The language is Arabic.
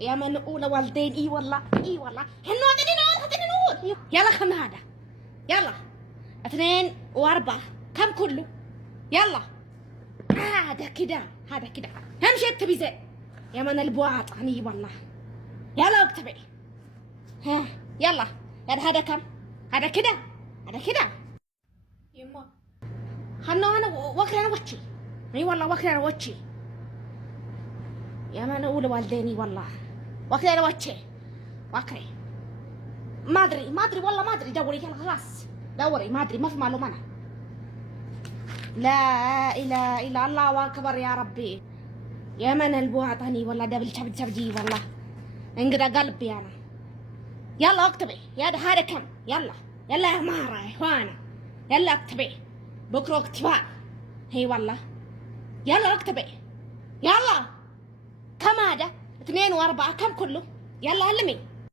يا من أولى والدين إي والله هنو هتنين نقول يلا كم هذا يلا 2 و4 كم كله يلا هذا كده هم شيء اكتبي زي يا من البواط عني والله يلا اكتبي ها يلا هذا كم هذا كده يما هنو أنا وكل أنا وشي اي والله وكل أنا وشي يا من أولى والديني والله وكل أنا وشي وكل ما أدري والله ما أدري دوري يلا خلاص دوري ما أدري ما في معلومة أنا لا إله إلا الله أكبر يا ربي يا من البواطني والله دبل شبجي والله انقرا قلبي أنا يلا اكتبي يا هذا كم يلا يا مهرة يا إخوانا يلا اكتبي بكرة اكتباء هي والله يلا اكتبي يلا كم هذا 2 و4 كم كله يلا علمي